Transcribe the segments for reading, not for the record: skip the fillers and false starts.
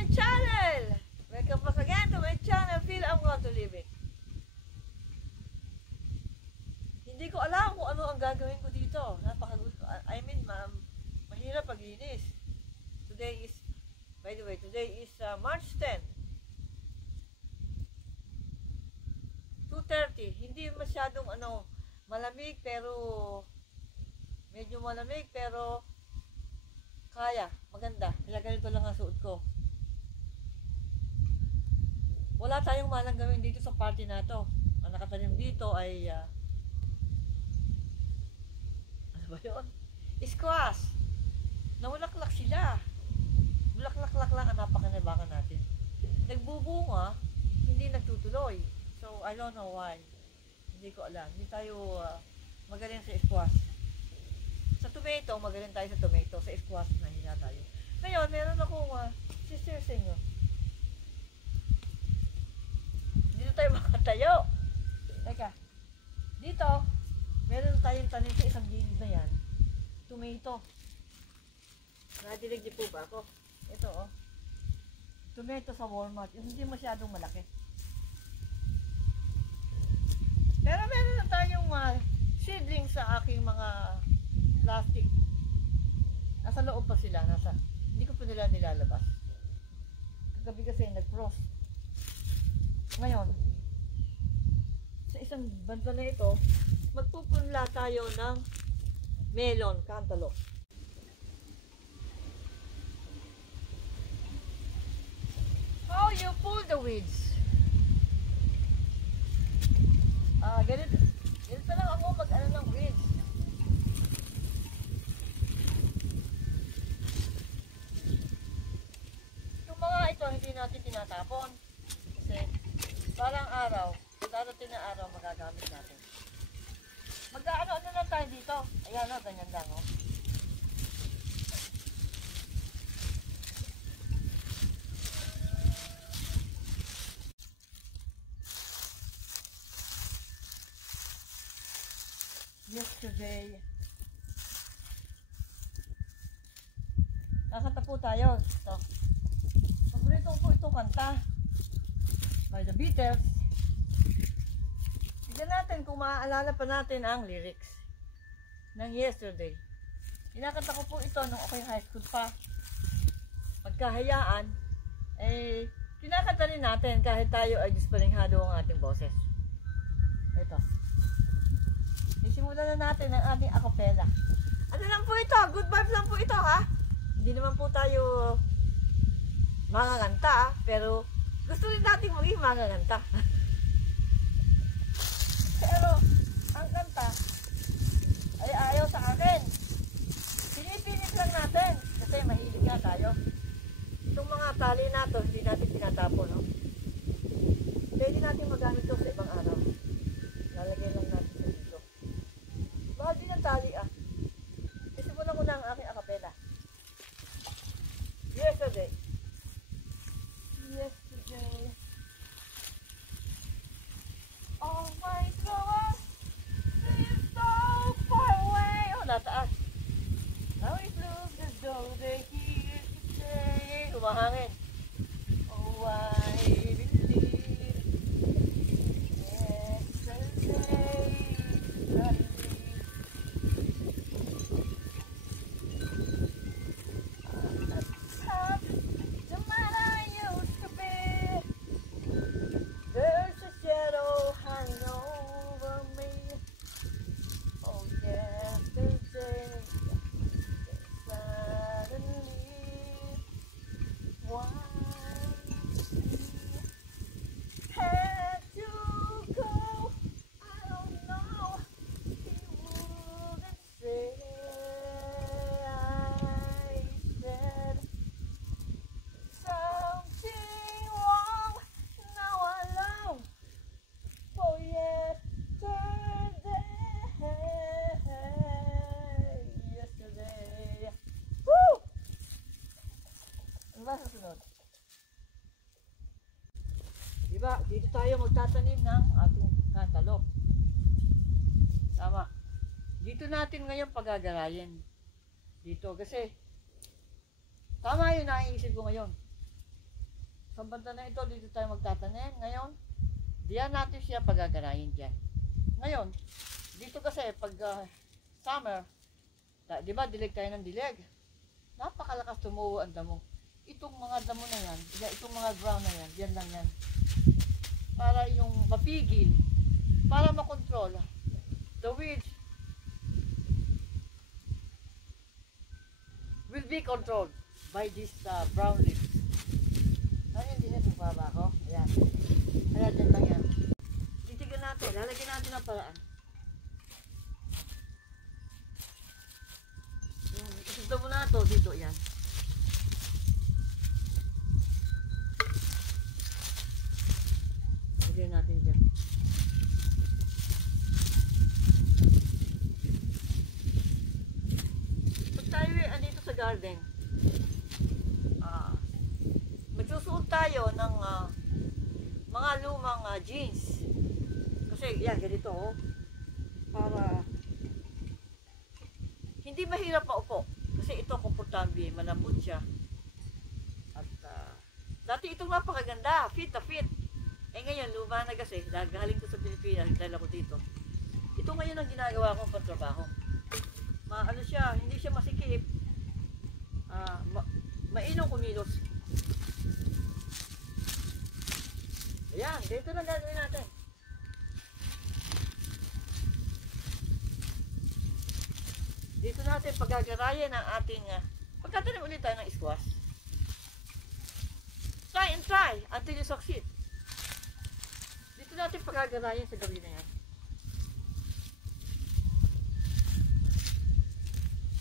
my channel! Welcome back again to my channel, Feel I'm Going to Live It. Hindi ko alam kung ano ang gagawin ko dito. Mahirap paglinis. Today is, by the way, today is March 10. 2:30. Hindi masyadong malamig pero medyo malamig pero kaya, maganda. Kaya ganito lang ang suot ko. Wala tayong malang gawin dito sa party na to. Ang nakatanim dito ay ano ba yun? Squash. Nawulaklak sila. Bulaklak lang ang napakanabangan natin. Nagbubunga, hindi nagtutuloy. So, I don't know why. Hindi ko alam. Hindi tayo magaling sa squash. Sa tomato, magaling tayo sa tomato. Sa squash, nahina tayo. Ngayon, meron akong sister sa inyo. Dito tayo makatayo. Teka. Dito, meron tayong tanim sa isang gilid na yan. Tomato. Nadilig niyo po ba ako? Ito, oh. Tomato sa Walmart. Yung hindi masyadong malaki. Pero meron na tayong seedlings sa aking mga plastic. Nasa loob pa sila. Hindi ko pa nila nilalabas. Kagabi kasi nag-frost. Ngayon, sa isang banda na ito, magpupunla tayo ng melon, cantaloupe. How you pull the weeds? Ganito lang ako mag-ano ng weeds. Itong mga ito, hindi natin tinatapon. Kasi parang araw, darating na araw magagamit natin. Mag-ano lang tayo dito. Ayan o, ganyan lang o. Yesterday, nakanta po tayo. Ito. Paborito po itong kanta by the Beatles. Tignan natin kung maaalala pa natin ang lyrics ng Yesterday. Kinakanta ko po ito nung ako'y high school pa. Pagkahayaan, kinakanta rin natin kahit tayo ay dispalinghado ang ating boses. Ito. Isimulan na natin ang ating acapella. Ano lang po ito? Good vibes lang po ito, ha? Hindi naman po tayo manganganta, pero gusto rin natin maging manganganta. Pero, ang kanta ay ayaw sa akin. Pinipilit lang natin kasi mahilig nga tayo. Itong mga tali na to, hindi natin tinatapon, no? Pwede natin magamit ito sa ibang araw. Lalagyan lang natin sa dito. Mahal din ang tali, ah. Isimulan ko na ang aking acapella. Yesterday. Yesterday. All my troubles seem so far away. Oh, nataas. Now it looks as though they're here to stay. Humahangin. Oh, I believe yesterday. Diba, dito tayo magtatanim ng ating cantaloupe. Tama. Dito natin ngayon pagagarayin. Dito kasi tama yung naiisip ko ngayon. sa banda na ito, dito tayo magtatanim. Ngayon, diyan natin siya pagagarayin dyan. Ngayon, dito kasi pag summer, di ba dilig tayo ng dilig? Napakalakas tumuwo ang damo. Itong mga damo na yan, itong mga ground na yan, yan lang yan. Para yung mapigil, para makontrol the weeds will be controlled by this brown leaves. Ayan, hindi na bumaba ako. Ayan. Ayan, dyan lang yan. Titigan natin, lalagyan natin ang paraan. Ito mo na ito, dito, yan. Lagyan natin dyan. Pag tayo andito sa garden, magsusuot tayo ng mga lumang jeans. Kasi yan, ganito oh. Para hindi mahirap maupo. Kasi ito komportable, malambot siya. At dati itong napakaganda, fit na fit. Eh ngayon, luma na kasi, galing ko sa Pilipinas, dahil ako dito. Ito ngayon ang ginagawa kong pagtrabaho. Ano siya, hindi siya masikip. Mainong kumilos. Ayan, dito na gagawin natin. Dito natin pagagarayan ang ating, pagkatanim ulit tayo ng squash. Try and try until you succeed. Dito natin pagagarayan sa gabi na yan.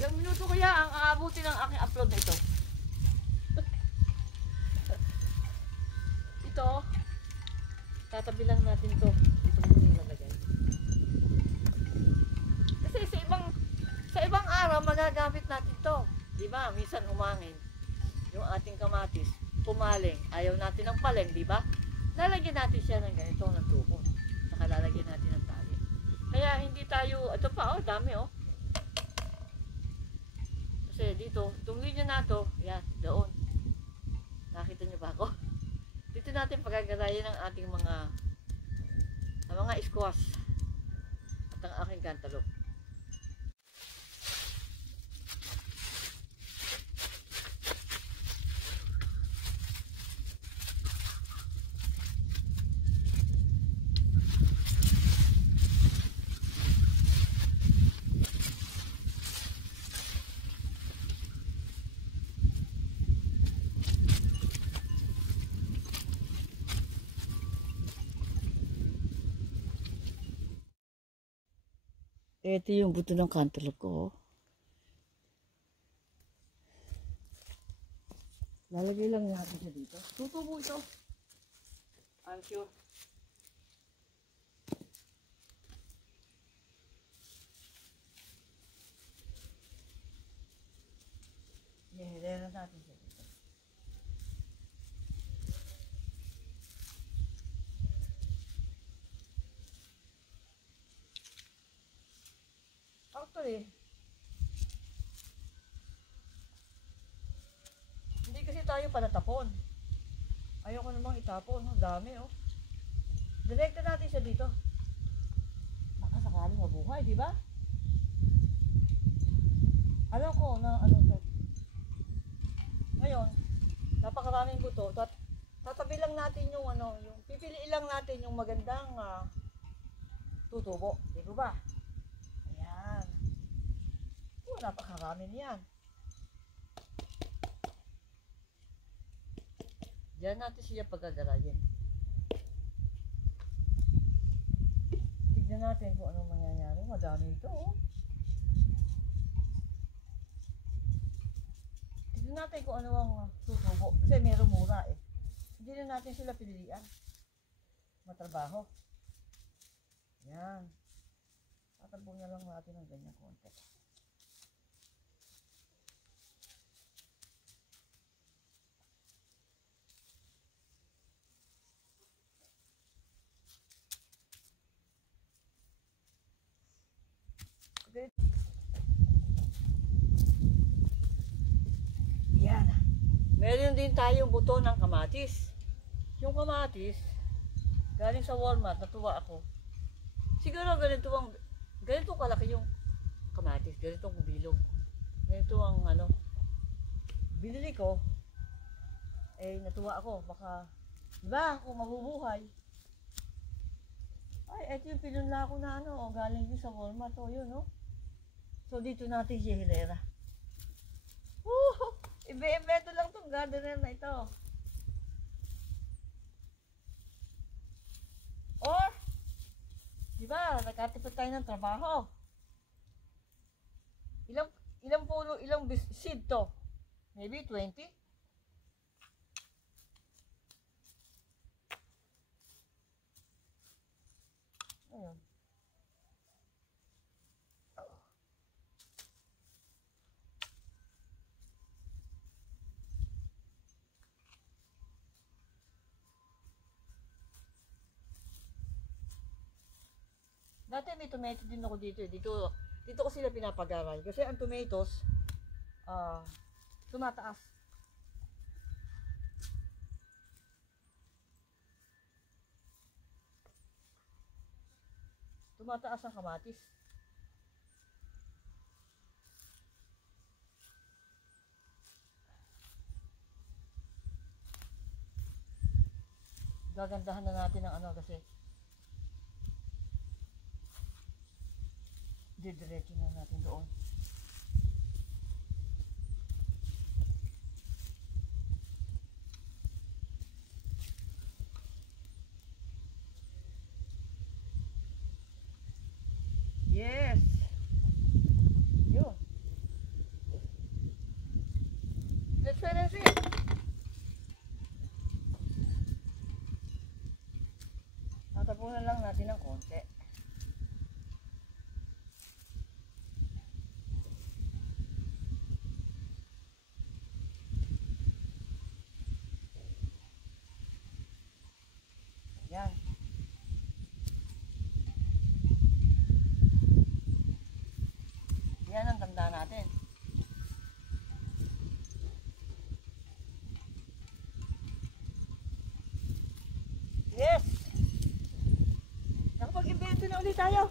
Ilang minuto kaya ang aabutin ng aking upload na ito? Ito, tatabi lang natin to. Ito muna nilagay. Kasi sa ibang araw magagamit natin to. Diba? Minsan umangin. Yung ating kamatis, pumaling. Ayaw natin ng paleng, diba? Lalagyan natin siya ng ganito, ng tuko. Saka lalagyan natin ng tali. Kaya hindi tayo, ito pa oh, dami oh. Kasi dito, itong linya na to, yan, doon. Nakita niyo ba ako? Dito natin pagagarayan ng ating mga squash at ang aking cantaloupe. Ito yung buto ng cantaloupe ko. Lalagay lang natin siya dito. Tutubo ito. I'm sure. Nihilera natin siya dito. Actually, hindi kasi tayo panatapon. Ayoko namang itapon. Ang dami oh. Direkta natin siya dito. Baka sakaling mabuhay, di ba? Alam ko na ano to. Ngayon, napakaraming buto. Tatabi lang natin yung yung pipiliin lang natin yung magandang tutubo. Di ba? Ayan. Napakarami niyan. Diyan natin siya pagagarayin. Tignan natin kung anong mangyayari. Madami ito oh. Tignan natin kung ano ang tutubo. Kasi meron mura eh. Hindi na natin sila pilihan. Matrabaho. Yan. Tatabong na lang natin ng ganyan konti. Yan. Meron din tayong buto ng kamatis. Yung kamatis, galing sa Walmart, natuwa ako. Siguro ganito kalaki yung kamatis, ganitong bilog. Ganito ang ano, binili ko, eh natuwa ako, baka, diba, kung mabubuhay. Ay, eto yung pinunla ko na ano, oh, galing din sa Walmart, oh, yun, oh. So, dito natin si Hilera. Ibe-ibeto lang tong gardener na ito. Or, di ba, nagkatipid tayo ng trabaho. Ilang puno, seed to? Maybe 20? Ayun. Dati may tomato din ako dito. Dito ko sila pinapagaray. Kasi ang tomatoes, tumataas. Tumataas ang kamatis. Gagandahan na natin ang ano kasi didiretso na natin doon. Yes! Yun. Let's try and see. Tatapunan lang natin ng konti. Yan. Yan ang tanda natin. Yes! Nakapag-invento na ulit tayo.